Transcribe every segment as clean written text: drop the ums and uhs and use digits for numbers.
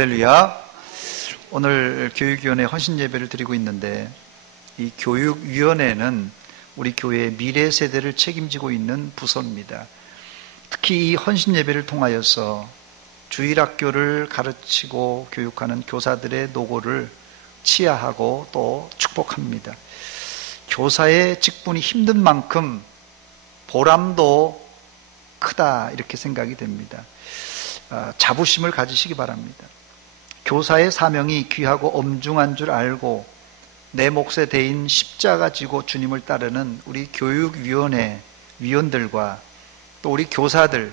할렐루야. 오늘 교육위원회 헌신예배를 드리고 있는데, 이 교육위원회는 우리 교회의 미래 세대를 책임지고 있는 부서입니다. 특히 이 헌신예배를 통하여서 주일학교를 가르치고 교육하는 교사들의 노고를 치하하고 또 축복합니다. 교사의 직분이 힘든 만큼 보람도 크다, 이렇게 생각이 됩니다. 자부심을 가지시기 바랍니다. 교사의 사명이 귀하고 엄중한 줄 알고 내 몫에 대인 십자가 지고 주님을 따르는 우리 교육위원회 위원들과 또 우리 교사들,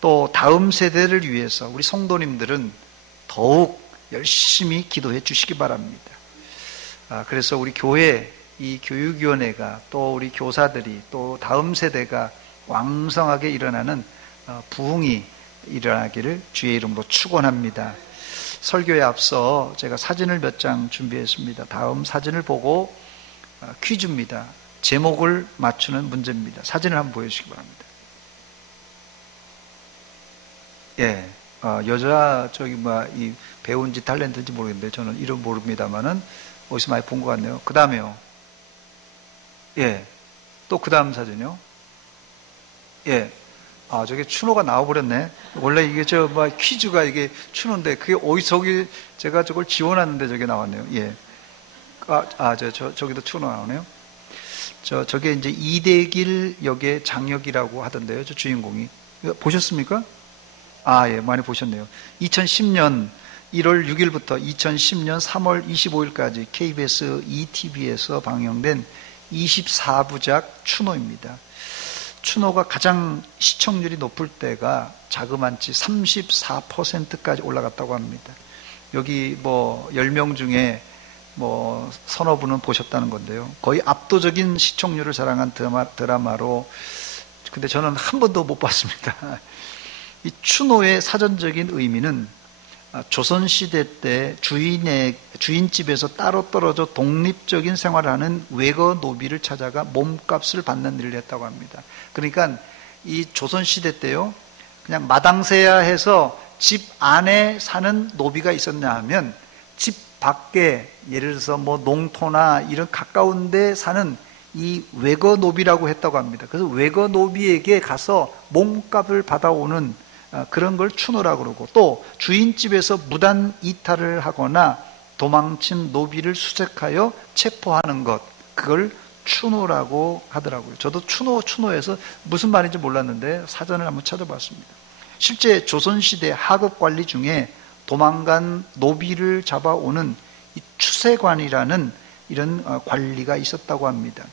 또 다음 세대를 위해서 우리 성도님들은 더욱 열심히 기도해 주시기 바랍니다. 그래서 우리 교회 이 교육위원회가, 또 우리 교사들이, 또 다음 세대가 왕성하게 일어나는 부흥이 일어나기를 주의 이름으로 축원합니다. 설교에 앞서 제가 사진을 몇 장 준비했습니다. 다음 사진을 보고 퀴즈입니다. 제목을 맞추는 문제입니다. 사진을 한번 보여주시기 바랍니다. 예, 여자 이 배우인지 탤런트인지 모르겠는데 저는 이름 모릅니다만은 어디서 많이 본 것 같네요. 그 다음에요. 예, 또 그 다음 사진이요. 예. 저게 추노가 나와버렸네. 원래 이게 퀴즈가 이게 추노인데, 그게 저기 제가 저걸 지원하는데 저게 나왔네요. 예. 저기도 추노 나오네요. 저게 이제 이대길 역의 장혁이라고 하던데요. 저 주인공이. 보셨습니까? 예, 많이 보셨네요. 2010년 1월 6일부터 2010년 3월 25일까지 KBS ETV에서 방영된 24부작 추노입니다. 추노가 가장 시청률이 높을 때가 자그만치 34%까지 올라갔다고 합니다. 여기 10명 중에 서너 분은 보셨다는 건데요. 거의 압도적인 시청률을 자랑한 드라마로, 근데 저는 한 번도 못 봤습니다. 이 추노의 사전적인 의미는 조선시대 때 주인집에서 따로 떨어져 독립적인 생활을 하는 외거 노비를 찾아가 몸값을 받는 일을 했다고 합니다. 그러니까 이 조선시대 때요, 그냥 마당새야 해서 집 안에 사는 노비가 있었냐 하면 집 밖에, 예를 들어서 농토나 이런 가까운 데 사는 이 외거 노비라고 했다고 합니다. 그래서 외거 노비에게 가서 몸값을 받아오는 그런 걸 추노라고 그러고, 또 주인집에서 무단 이탈을 하거나 도망친 노비를 수색하여 체포하는 것, 그걸 추노라고 하더라고요. 저도 추노에서 무슨 말인지 몰랐는데 사전을 한번 찾아봤습니다. 실제 조선시대 하급관리 중에 도망간 노비를 잡아오는 이 추세관이라는 이런 관리가 있었다고 합니다.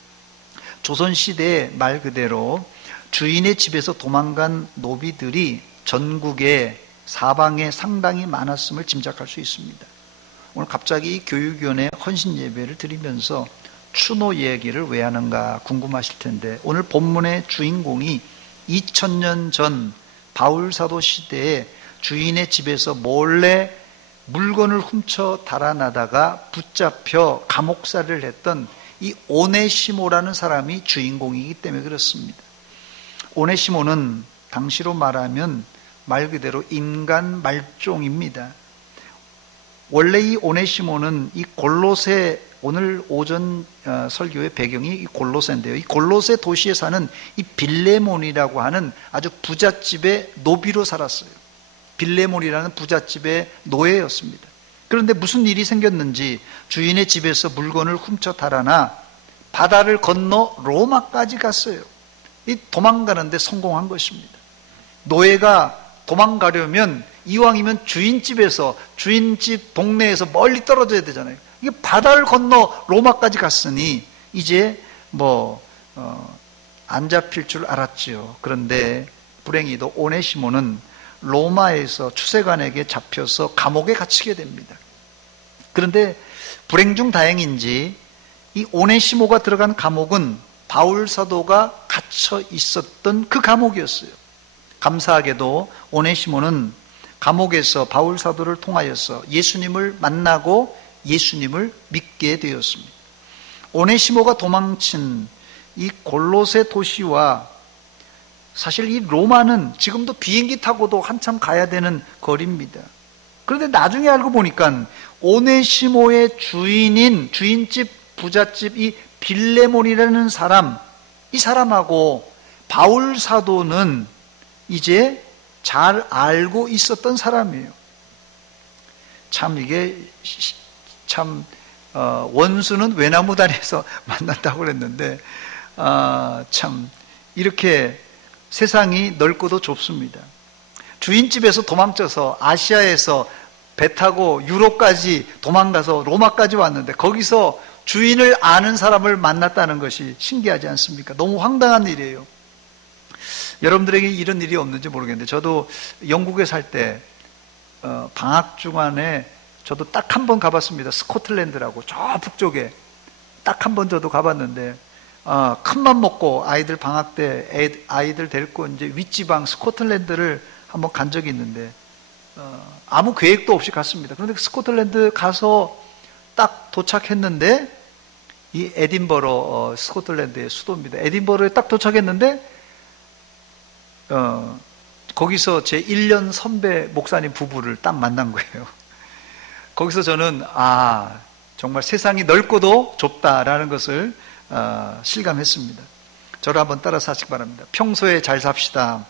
조선시대에 말 그대로 주인의 집에서 도망간 노비들이 전국에 사방에 상당히 많았음을 짐작할 수 있습니다. 오늘 갑자기 교육위원회 헌신예배를 드리면서 추노 얘기를 왜 하는가 궁금하실 텐데, 오늘 본문의 주인공이 2000년 전 바울사도 시대에 주인의 집에서 몰래 물건을 훔쳐 달아나다가 붙잡혀 감옥살이를 했던 이 오네시모라는 사람이 주인공이기 때문에 그렇습니다. 오네시모는 당시로 말하면 말 그대로 인간 말종입니다. 원래 이 오네시모는 이 골로새, 오늘 오전 설교의 배경이 이 골로새인데요. 이 골로새 도시에 사는 이 빌레몬이라고 하는 아주 부잣집의 노비로 살았어요. 빌레몬이라는 부잣집의 노예였습니다. 그런데 무슨 일이 생겼는지 주인의 집에서 물건을 훔쳐 달아나 바다를 건너 로마까지 갔어요. 이 도망가는데 성공한 것입니다. 노예가 도망가려면 이왕이면 주인집 동네에서 멀리 떨어져야 되잖아요. 이게 바다를 건너 로마까지 갔으니 이제 안 잡힐 줄 알았지요. 그런데 불행히도 오네시모는 로마에서 추세관에게 잡혀서 감옥에 갇히게 됩니다. 그런데 불행 중 다행인지 이 오네시모가 들어간 감옥은 바울 사도가 갇혀 있었던 그 감옥이었어요. 감사하게도 오네시모는 감옥에서 바울 사도를 통하여서 예수님을 만나고 예수님을 믿게 되었습니다. 오네시모가 도망친 이 골로새 도시와 사실 이 로마는 지금도 비행기 타고도 한참 가야 되는 거리입니다. 그런데 나중에 알고 보니까 오네시모의 주인인 주인집 부잣집 이 빌레몬이라는 사람, 이 사람하고 바울 사도는 이제 잘 알고 있었던 사람이에요. 참 이게 참 원수는 외나무 다리에서 만난다고 그랬는데 참 이렇게 세상이 넓고도 좁습니다. 주인집에서 도망쳐서 아시아에서 배 타고 유럽까지 도망가서 로마까지 왔는데 거기서 주인을 아는 사람을 만났다는 것이 신기하지 않습니까? 너무 황당한 일이에요. 여러분들에게 이런 일이 없는지 모르겠는데 저도 영국에 살 때 방학 중간에 저도 딱 한 번 가봤습니다. 스코틀랜드라고 저 북쪽에 딱 한 번 저도 가봤는데 큰맘 먹고 아이들 방학 때 아이들 데리고 이제 윗지방 스코틀랜드를 한번 간 적이 있는데 아무 계획도 없이 갔습니다. 그런데 스코틀랜드 가서 딱 도착했는데 이 에딘버러 스코틀랜드의 수도입니다. 에딘버러에 딱 도착했는데 거기서 제 1년 선배 목사님 부부를 딱 만난 거예요. 거기서 저는 정말 세상이 넓고도 좁다라는 것을 실감했습니다. 저를 한번 따라서 하시기 바랍니다. 평소에 잘 삽시다.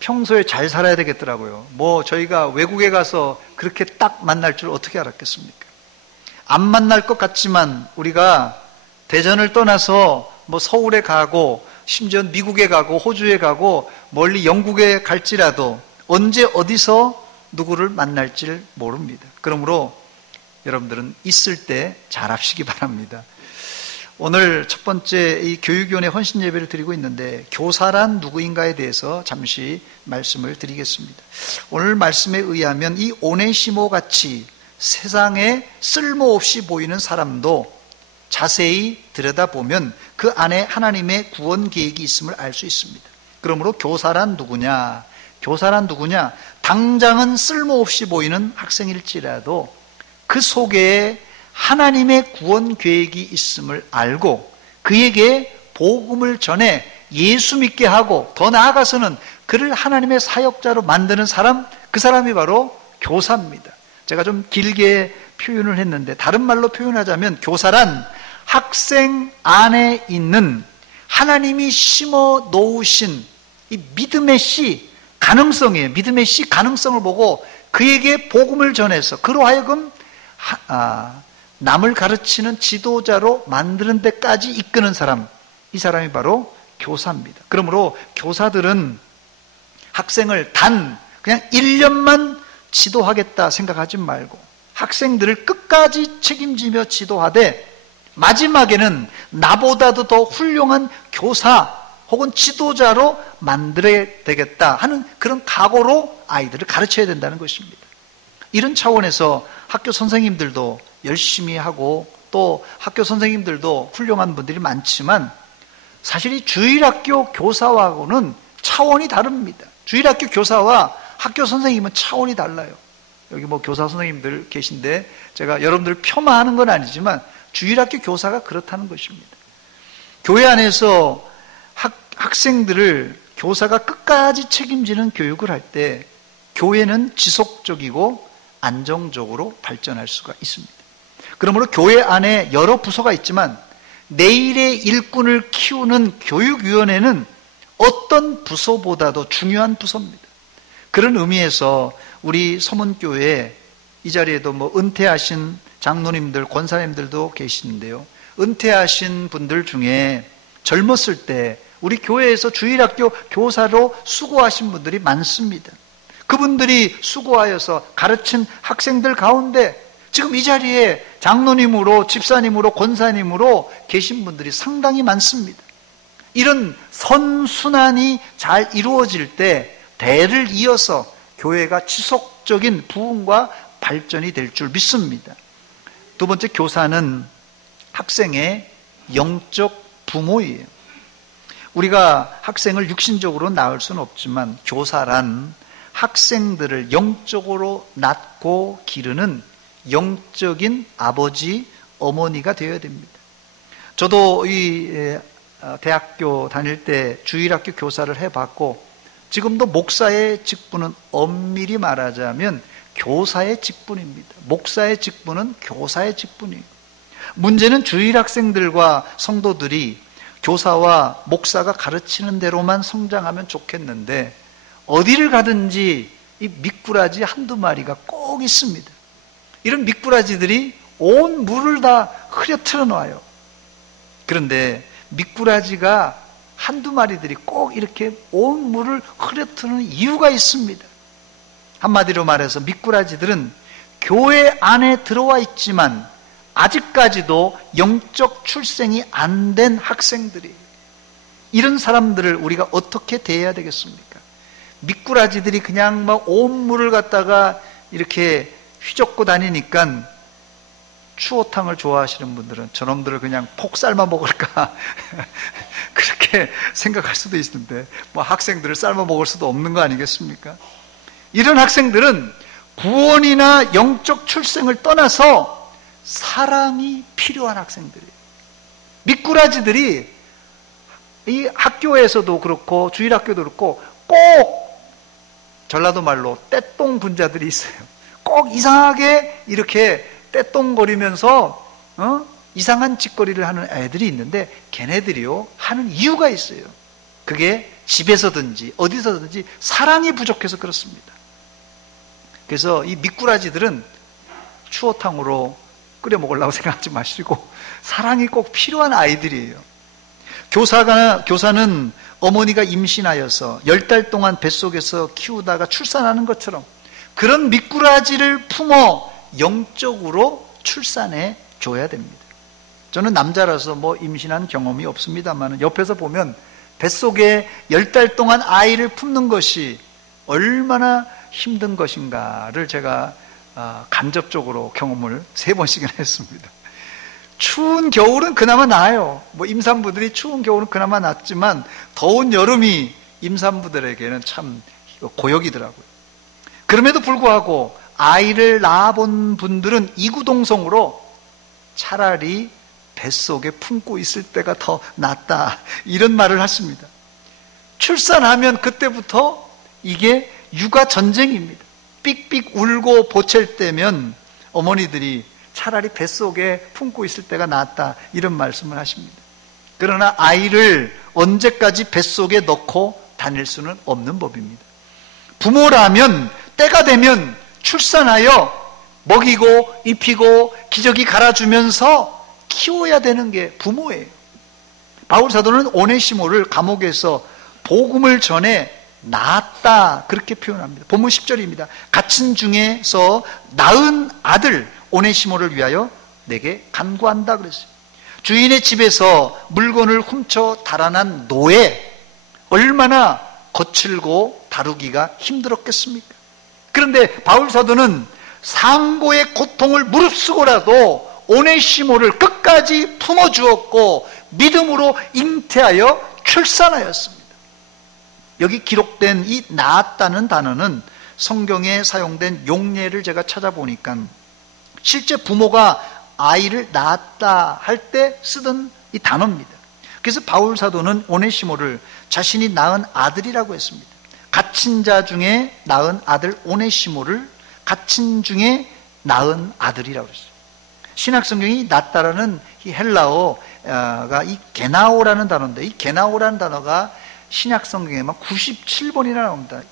평소에 잘 살아야 되겠더라고요. 저희가 외국에 가서 그렇게 딱 만날 줄 어떻게 알았겠습니까? 안 만날 것 같지만 우리가 대전을 떠나서 서울에 가고 심지어 미국에 가고 호주에 가고 멀리 영국에 갈지라도 언제 어디서 누구를 만날지 모릅니다. 그러므로 여러분들은 있을 때 잘합시기 바랍니다. 오늘 첫 번째 이 교육위원회 헌신 예배를 드리고 있는데 교사란 누구인가에 대해서 잠시 말씀을 드리겠습니다. 오늘 말씀에 의하면 이 오네시모 같이 세상에 쓸모없이 보이는 사람도 자세히 들여다보면 그 안에 하나님의 구원 계획이 있음을 알 수 있습니다. 그러므로 교사란 누구냐? 교사란 누구냐? 당장은 쓸모없이 보이는 학생일지라도 그 속에 하나님의 구원 계획이 있음을 알고 그에게 복음을 전해 예수 믿게 하고 더 나아가서는 그를 하나님의 사역자로 만드는 사람, 그 사람이 바로 교사입니다. 제가 좀 길게 표현을 했는데 다른 말로 표현하자면 교사란 학생 안에 있는 하나님이 심어 놓으신 이 믿음의 씨, 가능성이에요. 믿음의 씨 가능성을 보고 그에게 복음을 전해서 그로 하여금 남을 가르치는 지도자로 만드는 데까지 이끄는 사람, 이 사람이 바로 교사입니다. 그러므로 교사들은 학생을 그냥 1년만 지도하겠다 생각하지 말고 학생들을 끝까지 책임지며 지도하되 마지막에는 나보다도 더 훌륭한 교사 혹은 지도자로 만들어야 되겠다 하는 그런 각오로 아이들을 가르쳐야 된다는 것입니다. 이런 차원에서 학교 선생님들도 열심히 하고 또 학교 선생님들도 훌륭한 분들이 많지만 사실 이 주일학교 교사하고는 차원이 다릅니다. 주일학교 교사와 학교 선생님은 차원이 달라요. 여기 교사 선생님들 계신데 제가 여러분들 폄하하는 건 아니지만 주일학교 교사가 그렇다는 것입니다. 교회 안에서 학생들을 교사가 끝까지 책임지는 교육을 할 때 교회는 지속적이고 안정적으로 발전할 수가 있습니다. 그러므로 교회 안에 여러 부서가 있지만 내일의 일꾼을 키우는 교육위원회는 어떤 부서보다도 중요한 부서입니다. 그런 의미에서 우리 서문교회 이 자리에도 은퇴하신 장로님들, 권사님들도 계시는데요. 은퇴하신 분들 중에 젊었을 때 우리 교회에서 주일학교 교사로 수고하신 분들이 많습니다. 그분들이 수고하여서 가르친 학생들 가운데 지금 이 자리에 장로님으로, 집사님으로, 권사님으로 계신 분들이 상당히 많습니다. 이런 선순환이 잘 이루어질 때 대를 이어서 교회가 지속적인 부흥과 발전이 될 줄 믿습니다. 두 번째, 교사는 학생의 영적 부모예요. 우리가 학생을 육신적으로 낳을 수는 없지만 교사란 학생들을 영적으로 낳고 기르는 영적인 아버지, 어머니가 되어야 됩니다. 저도 이 대학교 다닐 때 주일학교 교사를 해봤고 지금도 목사의 직분은 엄밀히 말하자면 교사의 직분입니다. 목사의 직분은 교사의 직분이에요. 문제는 주일 학생들과 성도들이 교사와 목사가 가르치는 대로만 성장하면 좋겠는데 어디를 가든지 이 미꾸라지 한두 마리가 꼭 있습니다. 이런 미꾸라지들이 온 물을 다 흐려틀어 놔요. 그런데 미꾸라지가 한두 마리들이 꼭 이렇게 온 물을 흐려트는 이유가 있습니다. 한마디로 말해서 미꾸라지들은 교회 안에 들어와 있지만 아직까지도 영적 출생이 안 된 학생들이에요. 이런 사람들을 우리가 어떻게 대해야 되겠습니까? 미꾸라지들이 그냥 막 온 물을 갖다가 이렇게 휘젓고 다니니까 추어탕을 좋아하시는 분들은 저놈들을 그냥 폭 삶아 먹을까 그렇게 생각할 수도 있는데 뭐 학생들을 삶아 먹을 수도 없는 거 아니겠습니까? 이런 학생들은 구원이나 영적 출생을 떠나서 사랑이 필요한 학생들이에요. 미꾸라지들이 이 학교에서도 그렇고 주일학교도 그렇고 꼭 전라도 말로 떼똥 분자들이 있어요. 꼭 이상하게 이렇게 떼똥거리면서 이상한 짓거리를 하는 애들이 있는데 걔네들이요 하는 이유가 있어요. 그게 집에서든지 어디서든지 사랑이 부족해서 그렇습니다. 그래서 이 미꾸라지들은 추어탕으로 끓여 먹으려고 생각하지 마시고 사랑이 꼭 필요한 아이들이에요. 교사는 어머니가 임신하여서 10달 동안 뱃속에서 키우다가 출산하는 것처럼 그런 미꾸라지를 품어 영적으로 출산해 줘야 됩니다. 저는 남자라서 뭐 임신한 경험이 없습니다만 옆에서 보면 뱃속에 10달 동안 아이를 품는 것이 얼마나 힘든 것인가를 제가 간접적으로 경험을 3번씩이나 했습니다. 추운 겨울은 그나마 나아요. 뭐 임산부들이 추운 겨울은 그나마 낫지만 더운 여름이 임산부들에게는 참 고역이더라고요. 그럼에도 불구하고 아이를 낳아본 분들은 이구동성으로 차라리 뱃속에 품고 있을 때가 더 낫다 이런 말을 하십니다. 출산하면 그때부터 이게 육아 전쟁입니다. 삑삑 울고 보챌 때면 어머니들이 차라리 뱃속에 품고 있을 때가 낫다 이런 말씀을 하십니다. 그러나 아이를 언제까지 뱃속에 넣고 다닐 수는 없는 법입니다. 부모라면 때가 되면 출산하여 먹이고 입히고 기저귀 갈아주면서 키워야 되는 게 부모예요. 바울 사도는 오네시모를 감옥에서 복음을 전해 낳았다 그렇게 표현합니다. 본문 10절입니다. 갇힌 중에서 낳은 아들 오네시모를 위하여 내게 간구한다 그랬어요. 주인의 집에서 물건을 훔쳐 달아난 노예 얼마나 거칠고 다루기가 힘들었겠습니까? 그런데 바울 사도는 상고의 고통을 무릅쓰고라도 오네시모를 끝까지 품어주었고 믿음으로 잉태하여 출산하였습니다. 여기 기록된 이 낳았다는 단어는 성경에 사용된 용례를 제가 찾아보니까 실제 부모가 아이를 낳았다 할 때 쓰던 이 단어입니다. 그래서 바울 사도는 오네시모를 자신이 낳은 아들이라고 했습니다. 갇힌 자 중에 낳은 아들 오네시모를 갇힌 중에 낳은 아들이라고 했어요. 신약성경이 낳다라는 이 헬라어가 이 게나오라는 단어인데 이 게나오라는 단어가 신약성경에만 97번이나 나옵니다.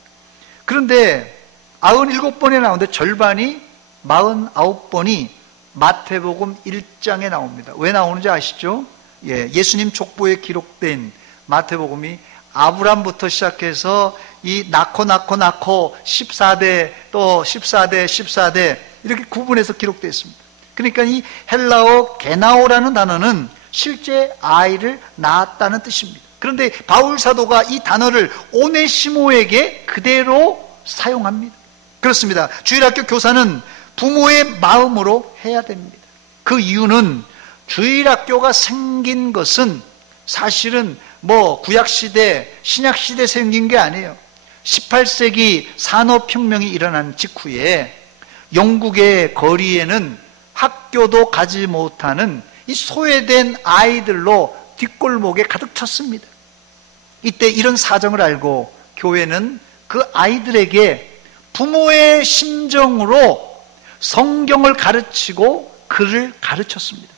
그런데 97번이 나오는데 절반이 49번이 마태복음 1장에 나옵니다. 왜 나오는지 아시죠? 예수님 족보에 기록된 마태복음이 아브람부터 시작해서 이 낳고 14대 또 14대 이렇게 구분해서 기록되어 있습니다. 그러니까 이 헬라어 게나오라는 단어는 실제 아이를 낳았다는 뜻입니다. 그런데 바울 사도가 이 단어를 오네시모에게 그대로 사용합니다. 그렇습니다. 주일학교 교사는 부모의 마음으로 해야 됩니다. 그 이유는 주일학교가 생긴 것은 사실은 뭐 구약시대, 신약시대 생긴 게 아니에요. 18세기 산업혁명이 일어난 직후에 영국의 거리에는 학교도 가지 못하는 이 소외된 아이들로 뒷골목에 가득 찼습니다. 이때 이런 사정을 알고 교회는 그 아이들에게 부모의 심정으로 성경을 가르치고 글을 가르쳤습니다.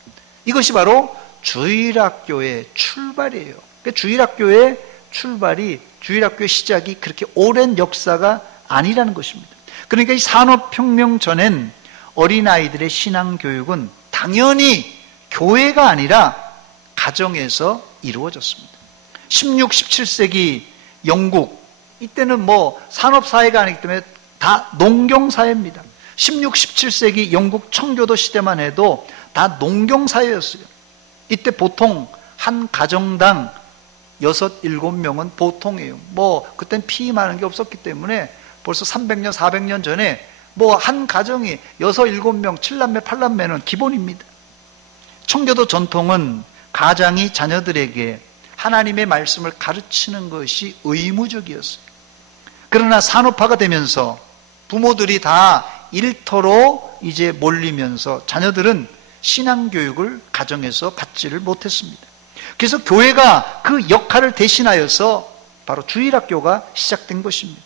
이것이 바로 주일학교의 출발이에요. 주일학교의 출발이, 주일학교의 시작이 그렇게 오랜 역사가 아니라는 것입니다. 그러니까 이 산업혁명 전엔 어린아이들의 신앙교육은 당연히 교회가 아니라 가정에서 이루어졌습니다. 16, 17세기 영국, 이때는 뭐 산업사회가 아니기 때문에 다 농경사회입니다. 16, 17세기 영국 청교도 시대만 해도 다 농경사회였어요. 이때 보통 한 가정당 6, 7명은 보통이에요. 뭐 그땐 피 많은 게 없었기 때문에 벌써 300년, 400년 전에 뭐 한 가정이 6, 7명, 7남매, 8남매는 기본입니다. 청교도 전통은 가장이 자녀들에게 하나님의 말씀을 가르치는 것이 의무적이었어요. 그러나 산업화가 되면서 부모들이 다 일터로 이제 몰리면서 자녀들은 신앙교육을 가정에서 받지를 못했습니다. 그래서 교회가 그 역할을 대신하여서 바로 주일학교가 시작된 것입니다.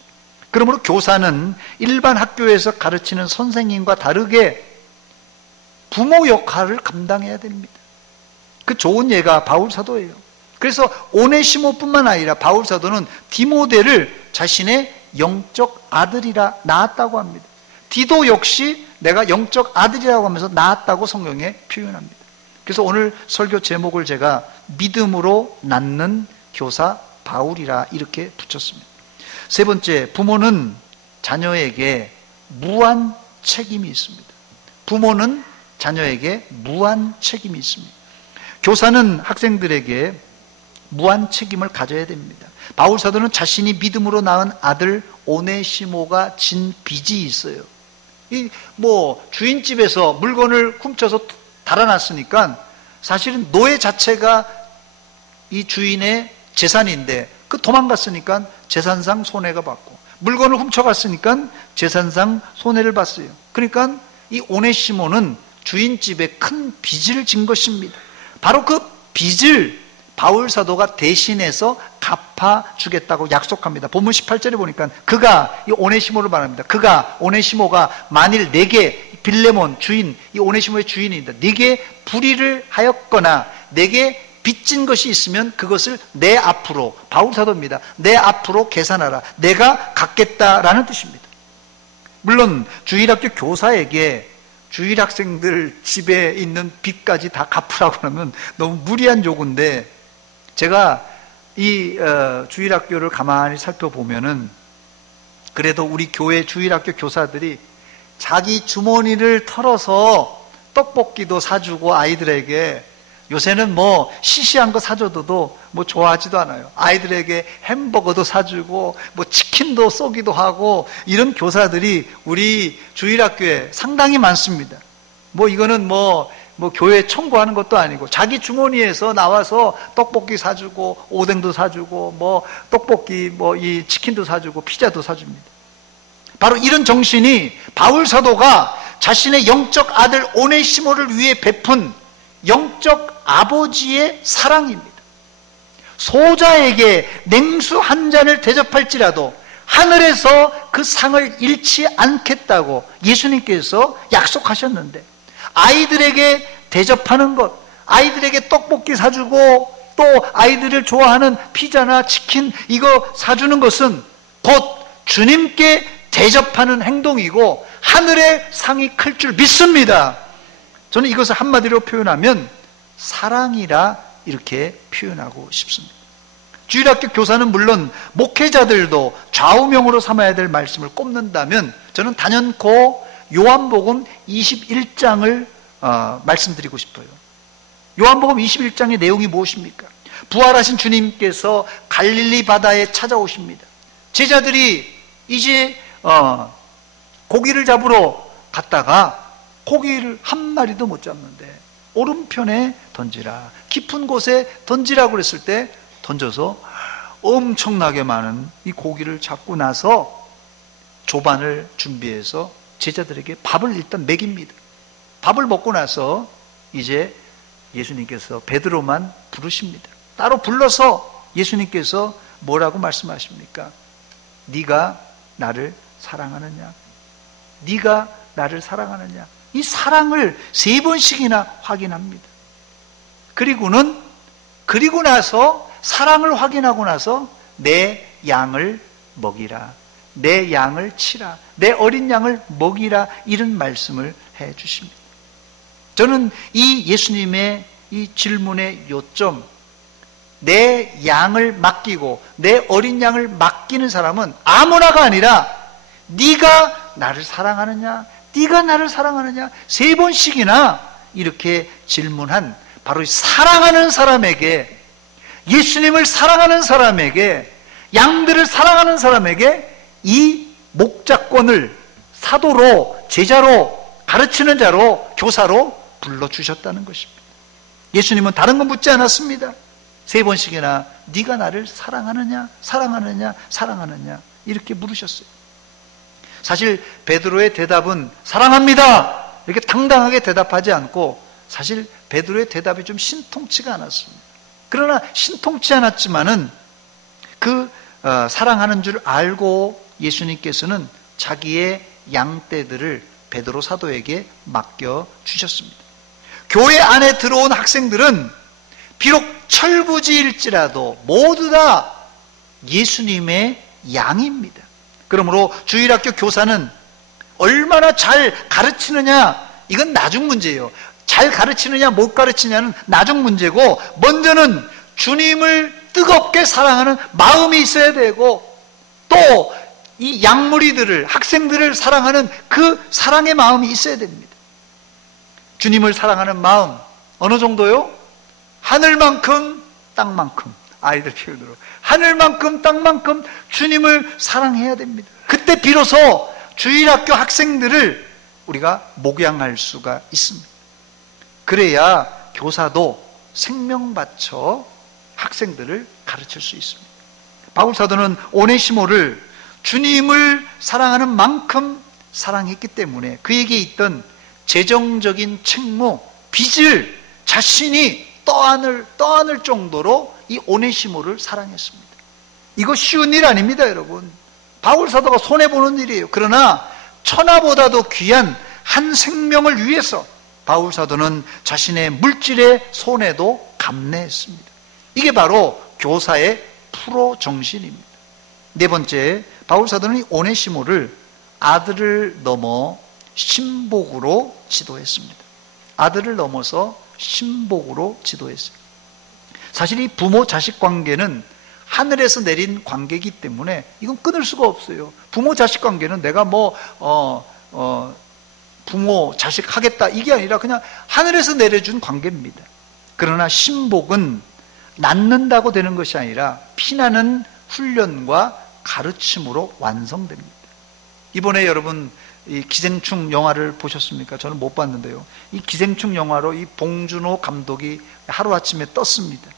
그러므로 교사는 일반 학교에서 가르치는 선생님과 다르게 부모 역할을 감당해야 됩니다. 그 좋은 예가 바울사도예요. 그래서 오네시모뿐만 아니라 바울사도는 디모데를 자신의 영적 아들이라 낳았다고 합니다. 디도 역시 내가 영적 아들이라고 하면서 낳았다고 성경에 표현합니다. 그래서 오늘 설교 제목을 제가 믿음으로 낳는 교사 바울이라 이렇게 붙였습니다. 세 번째, 부모는 자녀에게 무한 책임이 있습니다. 부모는 자녀에게 무한 책임이 있습니다. 교사는 학생들에게 무한 책임을 가져야 됩니다. 바울사도는 자신이 믿음으로 낳은 아들 오네시모가 진 빚이 있어요. 이 뭐 주인집에서 물건을 훔쳐서 달아났으니까 사실은 노예 자체가 이 주인의 재산인데 그 도망갔으니까 재산상 손해가 받고 물건을 훔쳐갔으니까 재산상 손해를 봤어요. 그러니까 이 오네시모는 주인집에 큰 빚을 진 것입니다. 바로 그 빚을 바울사도가 대신해서 갚아주겠다고 약속합니다. 본문 18절에 보니까 그가, 이 오네시모를 말합니다. 그가, 오네시모가 만일 내게, 빌레몬 주인, 이 오네시모의 주인입니다. 네게 불의를 하였거나 내게 빚진 것이 있으면 그것을 내 앞으로, 바울사도입니다. 내 앞으로 계산하라. 내가 갚겠다라는 뜻입니다. 물론 주일학교 교사에게 주일학생들 집에 있는 빚까지 다 갚으라고 하면 너무 무리한 요구인데, 제가 이 주일학교를 가만히 살펴보면은 그래도 우리 교회 주일학교 교사들이 자기 주머니를 털어서 떡볶이도 사주고 아이들에게, 요새는 뭐 시시한 거 사줘도 뭐 좋아하지도 않아요. 아이들에게 햄버거도 사주고 뭐 치킨도 쏘기도 하고, 이런 교사들이 우리 주일학교에 상당히 많습니다. 뭐 이거는 뭐 교회에 청구하는 것도 아니고 자기 주머니에서 나와서 떡볶이 사주고 오뎅도 사주고 뭐 떡볶이 뭐 이 치킨도 사주고 피자도 사줍니다. 바로 이런 정신이 바울 사도가 자신의 영적 아들 오네시모를 위해 베푼 영적 아버지의 사랑입니다. 소자에게 냉수 한 잔을 대접할지라도 하늘에서 그 상을 잃지 않겠다고 예수님께서 약속하셨는데, 아이들에게 대접하는 것, 아이들에게 떡볶이 사주고 또 아이들을 좋아하는 피자나 치킨 이거 사주는 것은 곧 주님께 대접하는 행동이고 하늘의 상이 클 줄 믿습니다. 저는 이것을 한마디로 표현하면 사랑이라 이렇게 표현하고 싶습니다. 주일학교 교사는 물론 목회자들도 좌우명으로 삼아야 될 말씀을 꼽는다면 저는 단연코 요한복음 21장을 말씀드리고 싶어요. 요한복음 21장의 내용이 무엇입니까? 부활하신 주님께서 갈릴리 바다에 찾아오십니다. 제자들이 이제 고기를 잡으러 갔다가 고기를 한 마리도 못 잡는데 오른편에 던지라, 깊은 곳에 던지라고 그랬을 때 던져서 엄청나게 많은 이 고기를 잡고 나서 조반을 준비해서 제자들에게 밥을 일단 먹입니다. 밥을 먹고 나서 이제 예수님께서 베드로만 부르십니다. 따로 불러서 예수님께서 뭐라고 말씀하십니까? 네가 나를 사랑하느냐? 네가 나를 사랑하느냐? 이 사랑을 3번씩이나 확인합니다. 그리고 나서 사랑을 확인하고 나서 내 양을 먹이라, 내 양을 치라, 내 어린 양을 먹이라, 이런 말씀을 해 주십니다. 저는 이 예수님의 이 질문의 요점, 내 양을 맡기고 내 어린 양을 맡기는 사람은 아무나가 아니라 네가 나를 사랑하느냐? 네가 나를 사랑하느냐? 3번씩이나 이렇게 질문한 바로 사랑하는 사람에게, 예수님을 사랑하는 사람에게, 양들을 사랑하는 사람에게 이 목자권을 사도로, 제자로, 가르치는 자로, 교사로 불러주셨다는 것입니다. 예수님은 다른 건 묻지 않았습니다. 3번씩이나 네가 나를 사랑하느냐, 사랑하느냐, 사랑하느냐, 이렇게 물으셨어요. 사실 베드로의 대답은 사랑합니다, 이렇게 당당하게 대답하지 않고, 사실 베드로의 대답이 좀 신통치가 않았습니다. 그러나 신통치 않았지만은 사랑하는 줄 알고 예수님께서는 자기의 양떼들을 베드로 사도에게 맡겨 주셨습니다. 교회 안에 들어온 학생들은 비록 철부지일지라도 모두 다 예수님의 양입니다. 그러므로 주일학교 교사는 얼마나 잘 가르치느냐, 이건 나중 문제예요. 잘 가르치느냐 못 가르치냐는 나중 문제고, 먼저는 주님을 뜨겁게 사랑하는 마음이 있어야 되고, 또 이 양무리들을, 학생들을 사랑하는 그 사랑의 마음이 있어야 됩니다. 주님을 사랑하는 마음, 어느 정도요? 하늘만큼 땅만큼, 아이들 표현으로 하늘만큼 땅만큼 주님을 사랑해야 됩니다. 그때 비로소 주일학교 학생들을 우리가 목양할 수가 있습니다. 그래야 교사도 생명 바쳐 학생들을 가르칠 수 있습니다. 바울 사도는 오네시모를 주님을 사랑하는 만큼 사랑했기 때문에 그에게 있던 재정적인 책무, 빚을 자신이 떠안을 정도로 이 오네시모를 사랑했습니다. 이거 쉬운 일 아닙니다, 여러분. 바울 사도가 손해보는 일이에요. 그러나 천하보다도 귀한 한 생명을 위해서 바울 사도는 자신의 물질의 손해도 감내했습니다. 이게 바로 교사의 프로 정신입니다. 4번째, 바울 사도는 이 오네시모를 아들을 넘어 신복으로 지도했습니다. 아들을 넘어서 신복으로 지도했습니다. 사실 이 부모 자식 관계는 하늘에서 내린 관계이기 때문에 이건 끊을 수가 없어요. 부모 자식 관계는 내가 부모 자식 하겠다 이게 아니라 그냥 하늘에서 내려준 관계입니다. 그러나 신복은 낳는다고 되는 것이 아니라 피나는 훈련과 가르침으로 완성됩니다. 이번에 여러분 이 기생충 영화를 보셨습니까? 저는 못 봤는데요. 이 기생충 영화로 이 봉준호 감독이 하루아침에 떴습니다.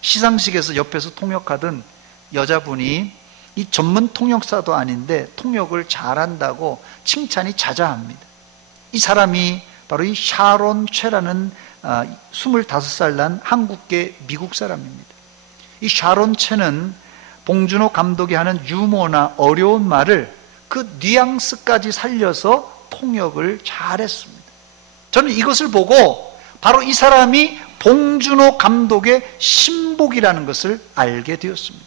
시상식에서 옆에서 통역하던 여자분이 이 전문 통역사도 아닌데 통역을 잘한다고 칭찬이 자자합니다. 이 사람이 바로 이 샤론 최라는 25살 난 한국계 미국 사람입니다. 이 샤론 최는 봉준호 감독이 하는 유머나 어려운 말을 그 뉘앙스까지 살려서 통역을 잘했습니다. 저는 이것을 보고 바로 이 사람이 봉준호 감독의 신복이라는 것을 알게 되었습니다.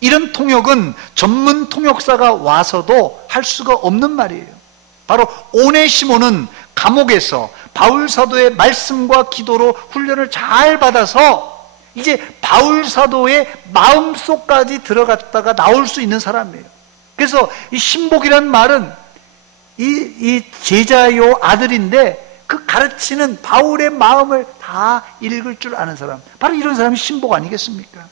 이런 통역은 전문 통역사가 와서도 할 수가 없는 말이에요. 바로 오네시모는 감옥에서 바울 사도의 말씀과 기도로 훈련을 잘 받아서 이제 바울 사도의 마음속까지 들어갔다가 나올 수 있는 사람이에요. 그래서 이 신복이라는 말은 이 제자요 아들인데 그 가르치는 바울의 마음을 다 읽을 줄 아는 사람, 바로 이런 사람이 신복 아니겠습니까?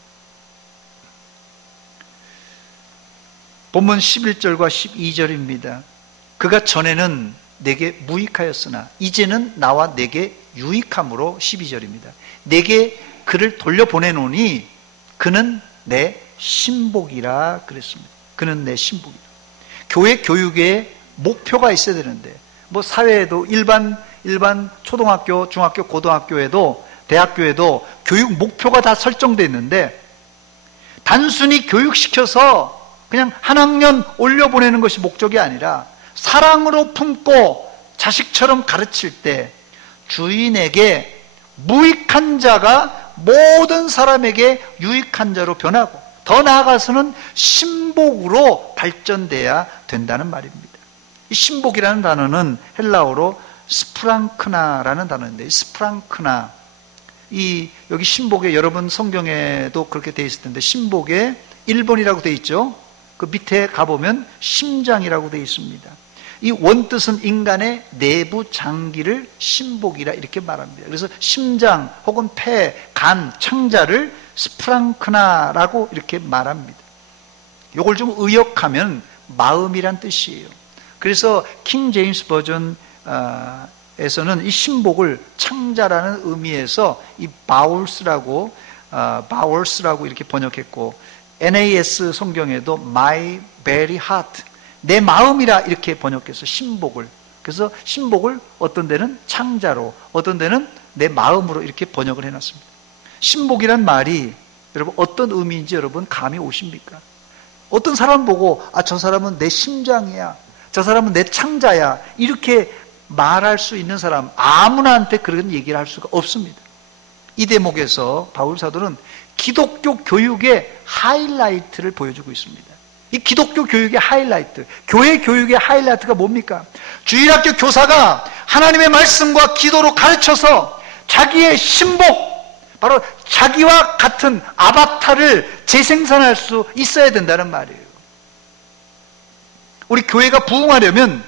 본문 11절과 12절입니다. 그가 전에는 내게 무익하였으나 이제는 나와 내게 유익함으로 12절입니다. 내게 그를 돌려보내노니 그는 내 신복이라 그랬습니다. 그는 내 신복이라. 교회 교육에 목표가 있어야 되는데 사회에도 일반 초등학교, 중학교, 고등학교에도 대학교에도 교육 목표가 다 설정되어 있는데 단순히 교육시켜서 그냥 한 학년 올려보내는 것이 목적이 아니라 사랑으로 품고 자식처럼 가르칠 때 주인에게 무익한 자가 모든 사람에게 유익한 자로 변하고, 더 나아가서는 신복으로 발전돼야 된다는 말입니다. 이 신복이라는 단어는 헬라어로 스프랑크나라는 단어인데, 스프랑크나, 여기 신복에, 여러분 성경에도 그렇게 되어 있을 텐데 신복에 1번이라고 되어 있죠. 그 밑에 가보면 심장이라고 되어 있습니다. 이 원뜻은 인간의 내부 장기를 신복이라 이렇게 말합니다. 그래서 심장 혹은 폐, 간, 창자를 스프랑크나라고 이렇게 말합니다. 이걸 좀 의역하면 마음이란 뜻이에요. 그래서 킹 제임스 버전 에서는 이 신복을 창자라는 의미에서 이 바울스라고 이렇게 번역했고, NAS 성경에도 my very heart, 내 마음이라 이렇게 번역해서 신복을, 그래서 신복을 어떤 데는 창자로, 어떤 데는 내 마음으로 이렇게 번역을 해놨습니다. 신복이란 말이 여러분 어떤 의미인지 여러분 감이 오십니까? 어떤 사람 보고 저 사람은 내 심장이야, 저 사람은 내 창자야, 이렇게 말할 수 있는 사람 아무나한테 그런 얘기를 할 수가 없습니다. 이 대목에서 바울 사도는 기독교 교육의 하이라이트를 보여주고 있습니다. 이 기독교 교육의 하이라이트, 교회 교육의 하이라이트가 뭡니까? 주일학교 교사가 하나님의 말씀과 기도로 가르쳐서 자기의 신복, 바로 자기와 같은 아바타를 재생산할 수 있어야 된다는 말이에요. 우리 교회가 부흥하려면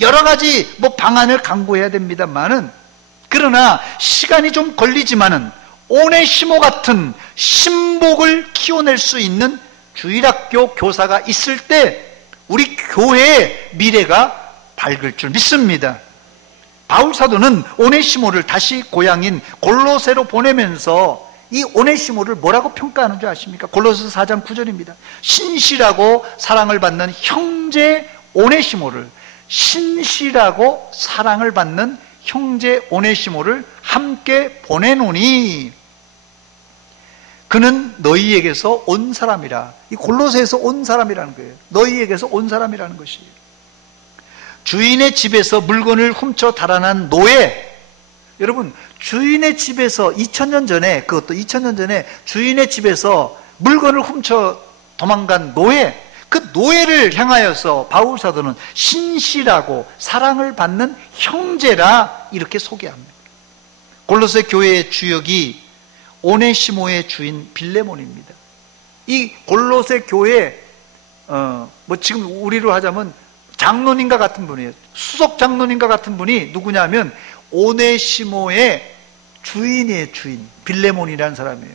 여러 가지 방안을 강구해야 됩니다만은, 그러나 시간이 좀 걸리지만은 오네시모 같은 신복을 키워낼 수 있는 주일학교 교사가 있을 때 우리 교회의 미래가 밝을 줄 믿습니다. 바울 사도는 오네시모를 다시 고향인 골로새로 보내면서 이 오네시모를 뭐라고 평가하는 줄 아십니까? 골로새 4장 9절입니다. 신실하고 사랑을 받는 형제 오네시모를, 신실하고 사랑을 받는 형제 오네시모를 함께 보내노니 그는 너희에게서 온 사람이라. 이 골로새에서 온 사람이라는 거예요. 너희에게서 온 사람이라는 것이에요. 주인의 집에서 물건을 훔쳐 달아난 노예, 여러분 주인의 집에서 2000년 전에, 그것도 2000년 전에 주인의 집에서 물건을 훔쳐 도망간 노예, 그 노예를 향하여서 바울 사도는 신실하고 사랑을 받는 형제라 이렇게 소개합니다. 골로새 교회의 주역이 오네시모의 주인 빌레몬입니다. 이 골로새 교회 지금 우리로 하자면 장로님과 같은 분이에요. 수석 장로님과 같은 분이 누구냐면 오네시모의 주인이에요. 주인 빌레몬이라는 사람이에요.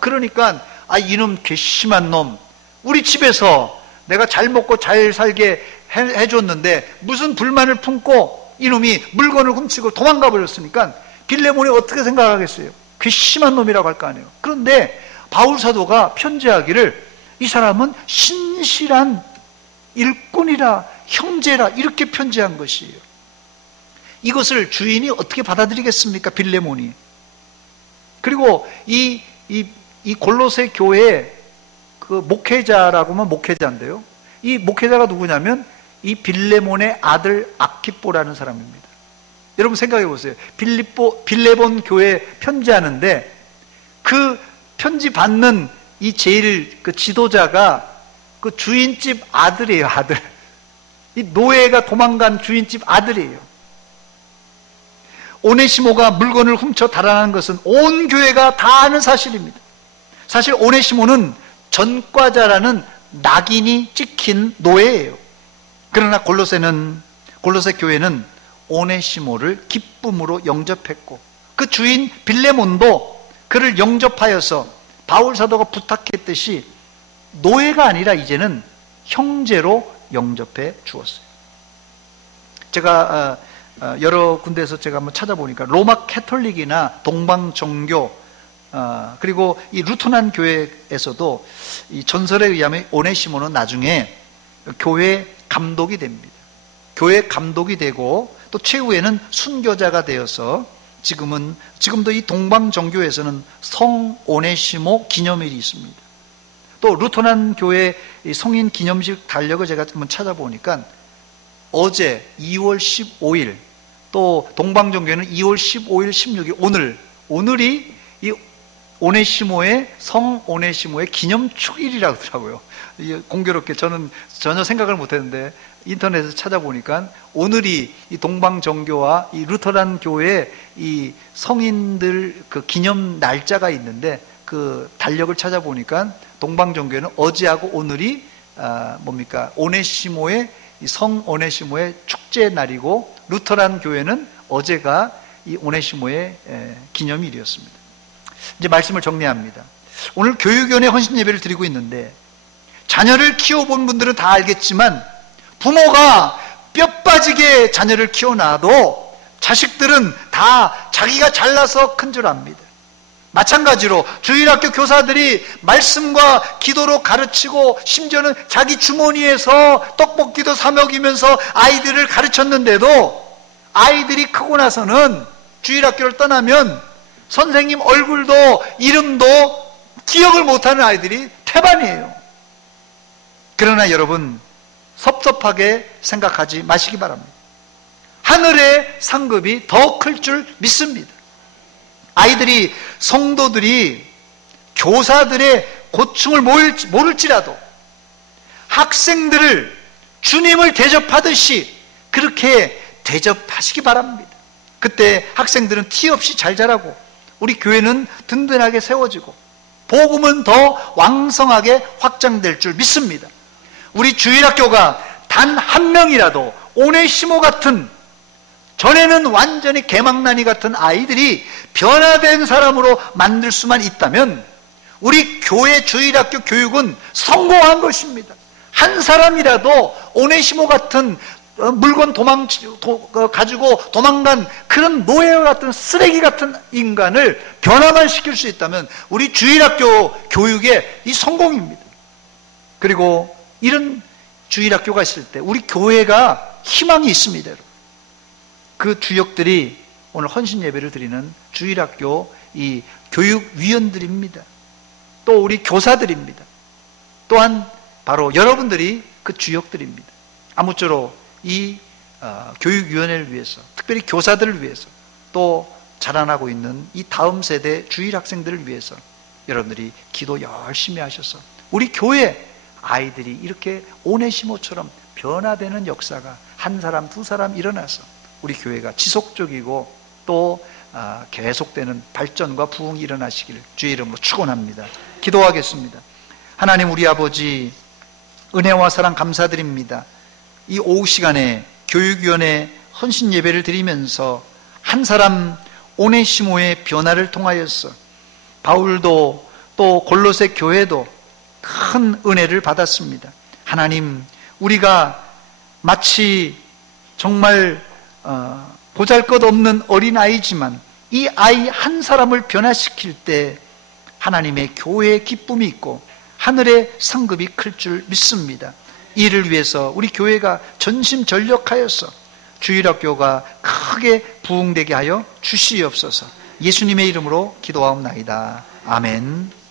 그러니까 이놈 괘씸한 놈, 우리 집에서 내가 잘 먹고 잘 살게 해줬는데 무슨 불만을 품고 이놈이 물건을 훔치고 도망가 버렸으니까 빌레몬이 어떻게 생각하겠어요? 괘씸한 놈이라고 할 거 아니에요. 그런데 바울 사도가 편지하기를 이 사람은 신실한 일꾼이라, 형제라 이렇게 편지한 것이에요. 이것을 주인이 어떻게 받아들이겠습니까? 빌레몬이. 그리고 이 골로새 교회 그 목회자라고 하면 목회자인데요, 이 목회자가 누구냐면 이 빌레몬의 아들 아키뽀라는 사람입니다. 여러분 생각해 보세요. 빌레몬 교회 편지하는데 그 편지 받는 이 제일 그 지도자가 그 주인집 아들이에요. 아들. 이 노예가 도망간 주인집 아들이에요. 오네시모가 물건을 훔쳐 달아난 것은 온 교회가 다 아는 사실입니다. 사실 오네시모는 전과자라는 낙인이 찍힌 노예예요. 그러나 골로새 교회는 오네시모를 기쁨으로 영접했고, 그 주인 빌레몬도 그를 영접하여서 바울 사도가 부탁했듯이 노예가 아니라 이제는 형제로 영접해 주었어요. 제가 여러 군데에서 제가 한번 찾아보니까 로마 캐톨릭이나 동방 종교, 그리고 이 루터난 교회에서도 이 전설에 의하면 오네시모는 나중에 교회 감독이 됩니다. 교회 감독이 되고 또 최후에는 순교자가 되어서 지금도 이 동방 종교에서는 성 오네시모 기념일이 있습니다. 또 루터란 교회 성인 기념식 달력을 제가 한번 찾아보니까 어제 2월 15일 또 동방정교회는 2월 15일, 16일 오늘이 이 오네시모의 성 오네시모의 기념축일이라고 하더라고요. 공교롭게 저는 전혀 생각을 못했는데 인터넷에서 찾아보니까 오늘이 이 동방정교와 이 루터란 교회 이 성인들 그 기념 날짜가 있는데 그 달력을 찾아보니까 동방정교회는 어제하고 오늘이 오네시모의 성 오네시모의 축제 날이고 루터란 교회는 어제가 이 오네시모의 기념일이었습니다. 이제 말씀을 정리합니다. 오늘 교육위원회 헌신 예배를 드리고 있는데 자녀를 키워본 분들은 다 알겠지만 부모가 뼈 빠지게 자녀를 키워놔도 자식들은 다 자기가 잘나서 큰 줄 압니다. 마찬가지로 주일학교 교사들이 말씀과 기도로 가르치고 심지어는 자기 주머니에서 떡볶이도 사 먹이면서 아이들을 가르쳤는데도 아이들이 크고 나서는 주일학교를 떠나면 선생님 얼굴도 이름도 기억을 못하는 아이들이 태반이에요. 그러나 여러분 섭섭하게 생각하지 마시기 바랍니다. 하늘의 상급이 더 클 줄 믿습니다. 아이들이 성도들이 교사들의 고충을 모를지라도 학생들을 주님을 대접하듯이 그렇게 대접하시기 바랍니다. 그때 학생들은 티 없이 잘 자라고 우리 교회는 든든하게 세워지고 복음은 더 왕성하게 확장될 줄 믿습니다. 우리 주일학교가 단 한 명이라도 오네시모 같은 전에는 완전히 개망나니 같은 아이들이 변화된 사람으로 만들 수만 있다면 우리 교회 주일학교 교육은 성공한 것입니다. 한 사람이라도 오네시모 같은 물건 가지고 도망간 그런 노예와 같은 쓰레기 같은 인간을 변화만 시킬 수 있다면 우리 주일학교 교육의 이 성공입니다. 그리고 이런 주일학교가 있을 때 우리 교회가 희망이 있습니다. 그 주역들이 오늘 헌신 예배를 드리는 주일학교 이 교육위원들입니다. 또 우리 교사들입니다. 또한 바로 여러분들이 그 주역들입니다. 아무쪼록 이 교육위원회를 위해서, 특별히 교사들을 위해서, 또 자라나고 있는 이 다음 세대 주일학생들을 위해서 여러분들이 기도 열심히 하셔서 우리 교회 아이들이 이렇게 오네시모처럼 변화되는 역사가 한 사람, 두 사람 일어나서 우리 교회가 지속적이고 또 계속되는 발전과 부흥이 일어나시기를 주의 이름으로 축원합니다. 기도하겠습니다. 하나님 우리 아버지 은혜와 사랑 감사드립니다. 이 오후 시간에 교육위원회 헌신 예배를 드리면서 한 사람 오네시모의 변화를 통하여서 바울도 또 골로새 교회도 큰 은혜를 받았습니다. 하나님 우리가 마치 정말 보잘것없는 어린아이지만 이 아이 한 사람을 변화시킬 때 하나님의 교회의 기쁨이 있고 하늘의 상급이 클 줄 믿습니다. 이를 위해서 우리 교회가 전심전력하여서 주일학교가 크게 부흥되게 하여 주시옵소서. 예수님의 이름으로 기도하옵나이다. 아멘.